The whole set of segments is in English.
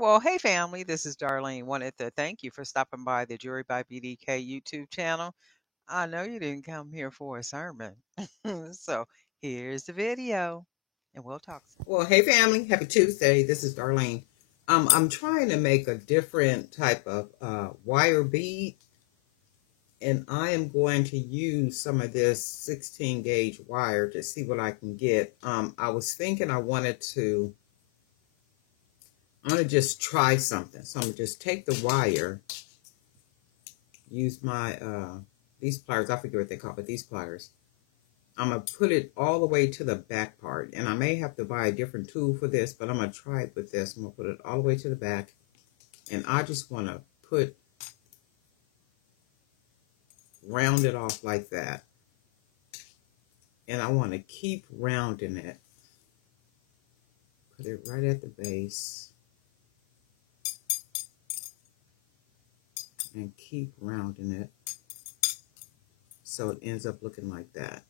Well, hey family, this is Darlene. Wanted to thank you for stopping by the Jury by BDK YouTube channel. I know you didn't come here for a sermon. So here's the video and we'll talk some. Well, hey family, happy Tuesday. This is Darlene. I'm trying to make a different type of wire bead, and I am going to use some of this 16 gauge wire to see what I can get. I was thinking I'm going to just try something. So I'm going to just take the wire, use my, these pliers, I forget what they call it, but these pliers. I'm going to put it all the way to the back part. And I may have to buy a different tool for this, but I'm going to try it with this. I'm going to put it all the way to the back. And I just want to round it off like that. And I want to keep rounding it. Put it right at the base. And keep rounding it. So it ends up looking like that.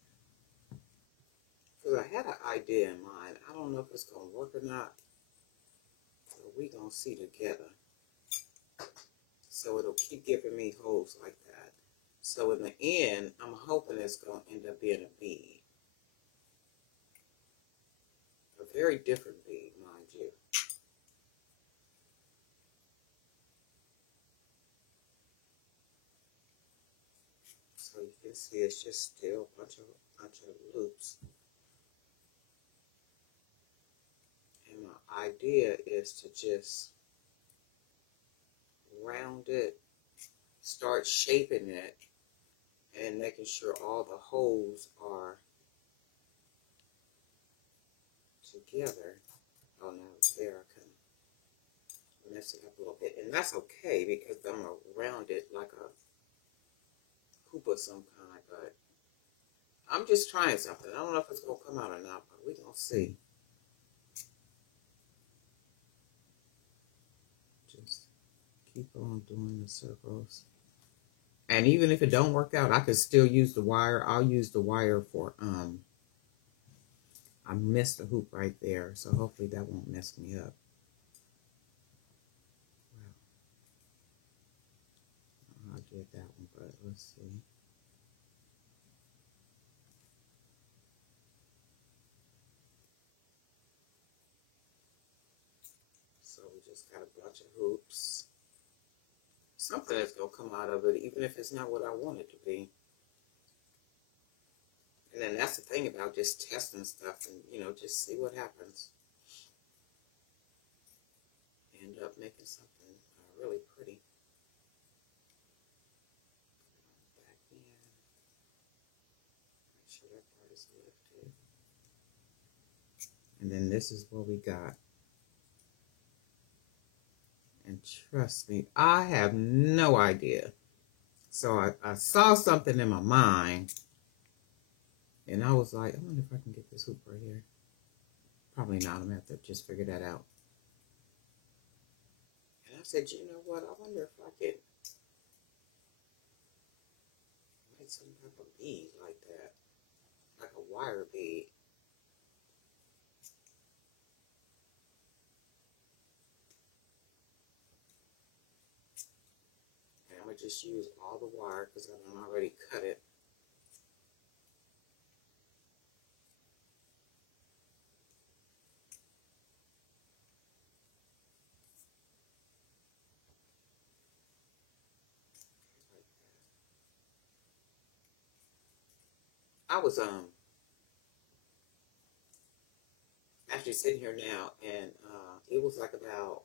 Because I had an idea in mind. I don't know if it's going to work or not. So we're going to see together. So it'll keep giving me holes like that. So in the end, I'm hoping it's going to end up being a bead. A very different bead, mind you. So you can see it's just still a bunch of loops. And my idea is to just round it, start shaping it, and making sure all the holes are together. Oh, now there I can mess it up a little bit. And that's okay because I'm going to round it like a hoop of some kind. But I'm just trying something. I don't know if it's going to come out or not, but we're going to see. Just keep on doing the circles. And even if it don't work out, I could still use the wire. I'll use the wire for, I missed the hoop right there. So hopefully that won't mess me up. Wow. I did that one, but let's see. So we just got a bunch of hoops. Something that's going to come out of it, even if it's not what I want it to be. And then that's the thing about just testing stuff and, just see what happens. End up making something really pretty. Back in. Make sure that part is lifted. And then this is what we got. And trust me, I have no idea. So I saw something in my mind. And I was like, I wonder if I can get this hoop right here. Probably not. I'm going to have to just figure that out. And I said, you know what? I wonder if I could make some type of bead like that. Like a wire bead. And I'm going to just use all the wire because I've already cut it. I was actually sitting here now, and it was like about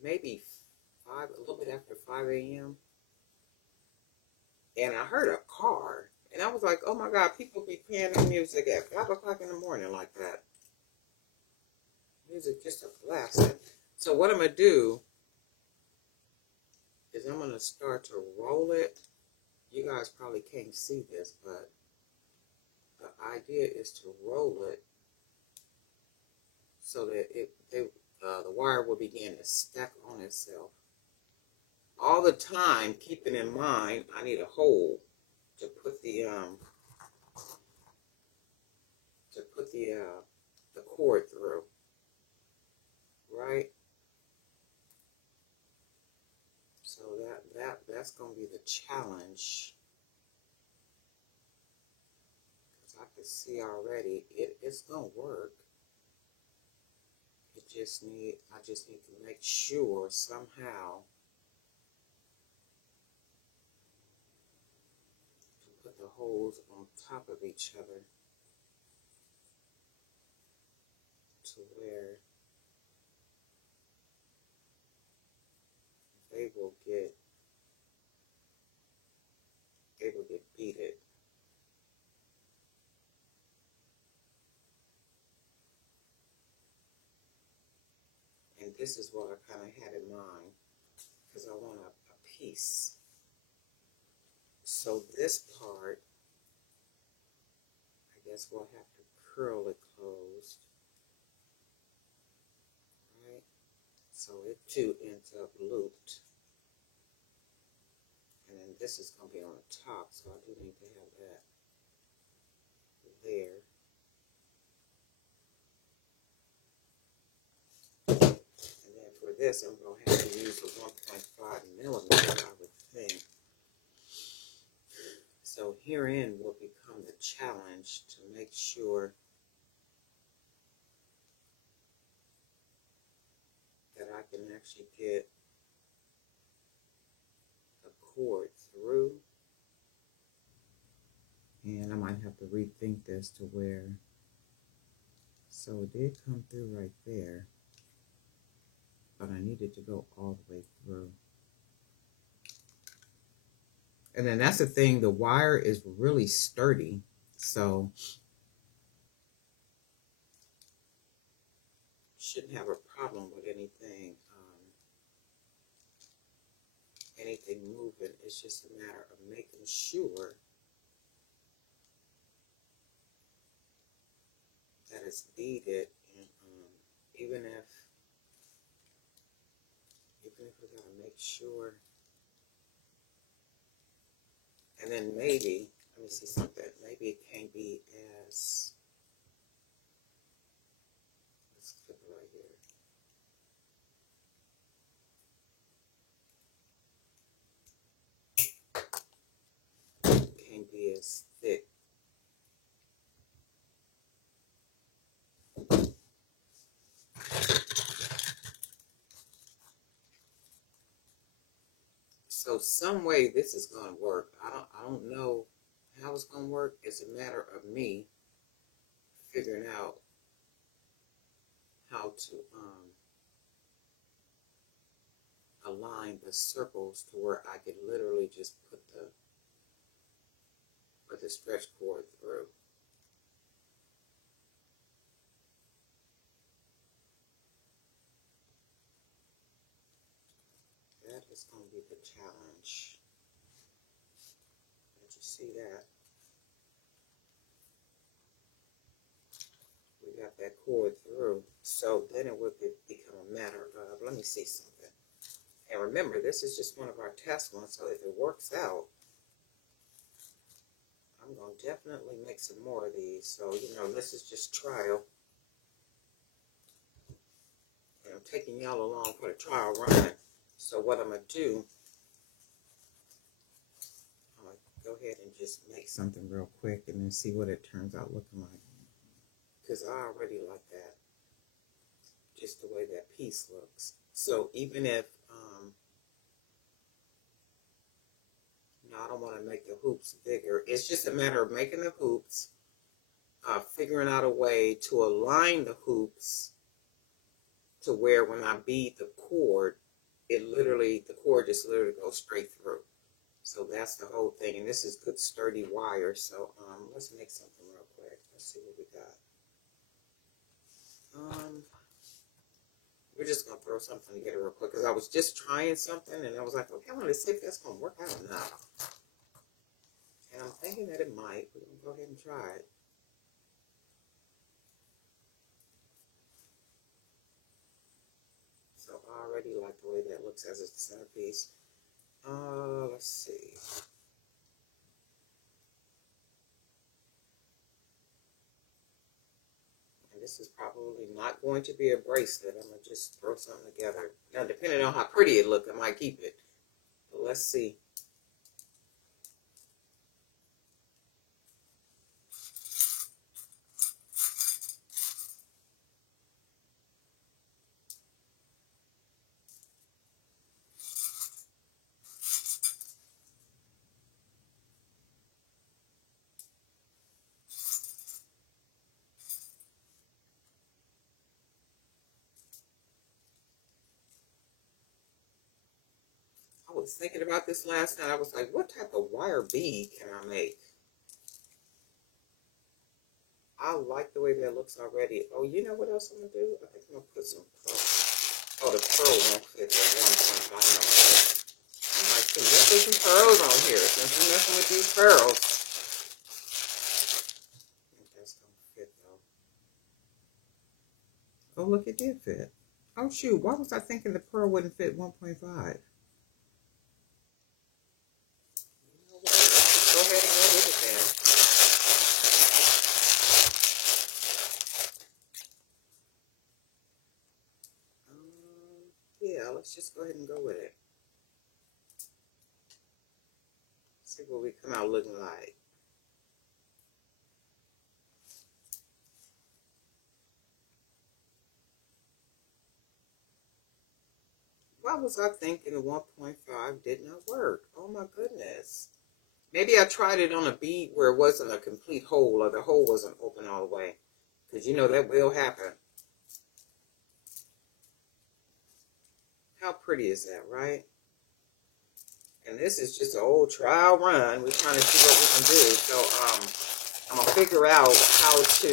maybe a little bit after 5 a.m. And I heard a car, and I was like, oh my God, people be playing their music at 5 o'clock in the morning like that. Music just a blast. So what I'm gonna do is I'm gonna start to roll it. You guys probably can't see this, but the idea is to roll it so that the wire will begin to stack on itself. All the time, keeping in mind, I need a hole to put the cord through. that's going to be the challenge. Because I can see already it's going to work. I just need to make sure somehow to put the holes on top of each other to where they will get beaded. And this is what I kind of had in mind, because I want a piece. So this part, I guess we'll have to curl it closed, right? So it too ends up looped. And then this is going to be on the top, so I do need to have that there. And then for this, I'm going to have to use a 1.5 millimeter, I would think. So herein will become the challenge to make sure that I can actually get a cord through. And I might have to rethink this to where, so it did come through right there, but I needed to go all the way through. And then that's the thing, the wire is really sturdy, so shouldn't have a problem with anything moving. It's just a matter of making sure that it's beaded, and even if we gotta make sure. And then maybe, let me see something, maybe it can't be as, let's clip it right here. It can't be as thick. So some way this is going to work. I don't know how it's going to work. It's a matter of me figuring out how to align the circles to where I could literally just put the stretch cord through. That is going to be the challenge. Did you see that? We got that cord through. So then it would become a matter of, let me see something. And remember, this is just one of our test ones, so if it works out, I'm going to definitely make some more of these. So, this is just trial. And I'm taking y'all along for the trial run. So what I'm going to do, I'm going to go ahead and just make something real quick and then see what it turns out looking like. Because I already like that. Just the way that piece looks. So even if, I don't want to make the hoops bigger. It's just a matter of making the hoops, figuring out a way to align the hoops to where when I bead the cord, the cord just literally goes straight through. So that's the whole thing. And this is good sturdy wire. So let's make something real quick. Let's see what we got. We're just going to throw something together real quick because I was just trying something and I was like, okay, I want to see if that's going to work out or not. And I'm thinking that it might. We're going to go ahead and try it. So I already like the way that looks as a centerpiece. Let's see. This is probably not going to be a bracelet. I'm going to just throw something together. Now, depending on how pretty it looks, I might keep it. But let's see. was thinking about this last night. I was like, what type of wire bead can I make? I like the way that looks already. Oh, you know what else I'm going to do? I think I'm going to put some pearl. Oh, the pearl won't fit the 1.5. I might put some pearls on here since we're messing with these pearls. I think that's going to fit, though. Oh, look, it did fit. Oh, shoot. Why was I thinking the pearl wouldn't fit 1.5? Let's just go ahead and go with it then. Yeah, let's just go ahead and go with it. See what we come out looking like. Why was I thinking the 1.5 did not work? Oh my goodness. Maybe I tried it on a bead where it wasn't a complete hole, or the hole wasn't open all the way. Because you know that will happen. How pretty is that, right? And this is just an old trial run. We're trying to see what we can do. So I'm going to figure out how to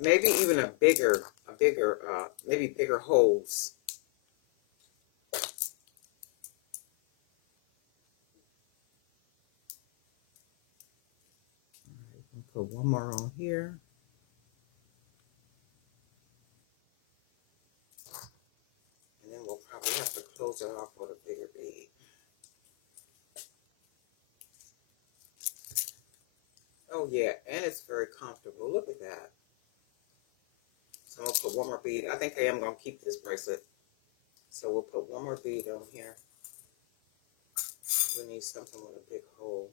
maybe even maybe bigger holes. Put one more on here. And then we'll probably have to close it off with a bigger bead. Oh yeah, and it's very comfortable. Look at that. So I'll put one more bead. I think I am going to keep this bracelet. So we'll put one more bead on here. We need something with a big hole.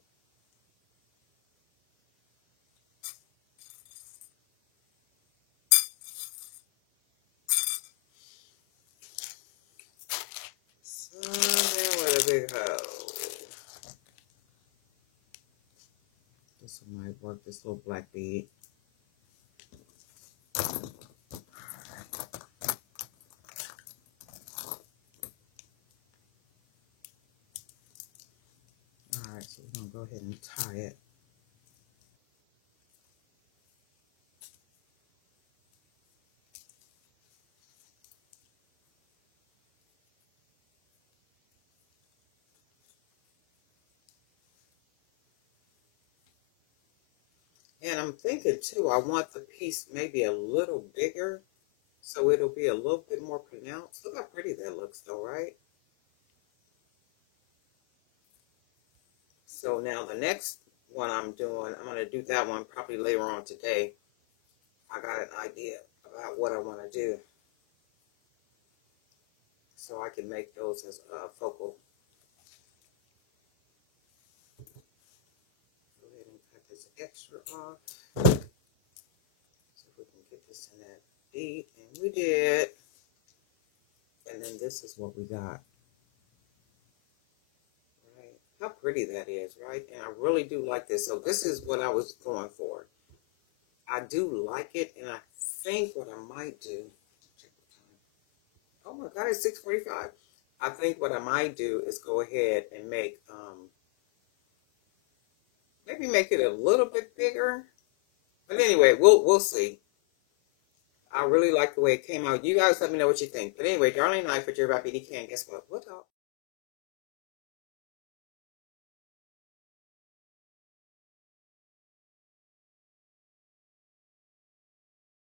Something with a big hole. This one might work, this little black bead. Alright, so we're going to go ahead and tie it. And I'm thinking too, I want the piece maybe a little bigger, so it'll be a little bit more pronounced. Look how pretty that looks though, right? So now the next one I'm doing, I'm going to do that one probably later on today. I got an idea about what I want to do, so I can make those as focal. Go ahead and cut this extra off. So we can get this in that bead, and we did. And then this is what we got. Right? How pretty that is, right? And I really do like this. So this is what I was going for. I do like it, and I think what I might do. Check the time. Oh my God, it's 6:45. I think what I might do is go ahead and make maybe make it a little bit bigger. But anyway, we'll see. I really like the way it came out. You guys let me know what you think. But anyway, Darlene Knight for Jerry by BDK. And guess what? What do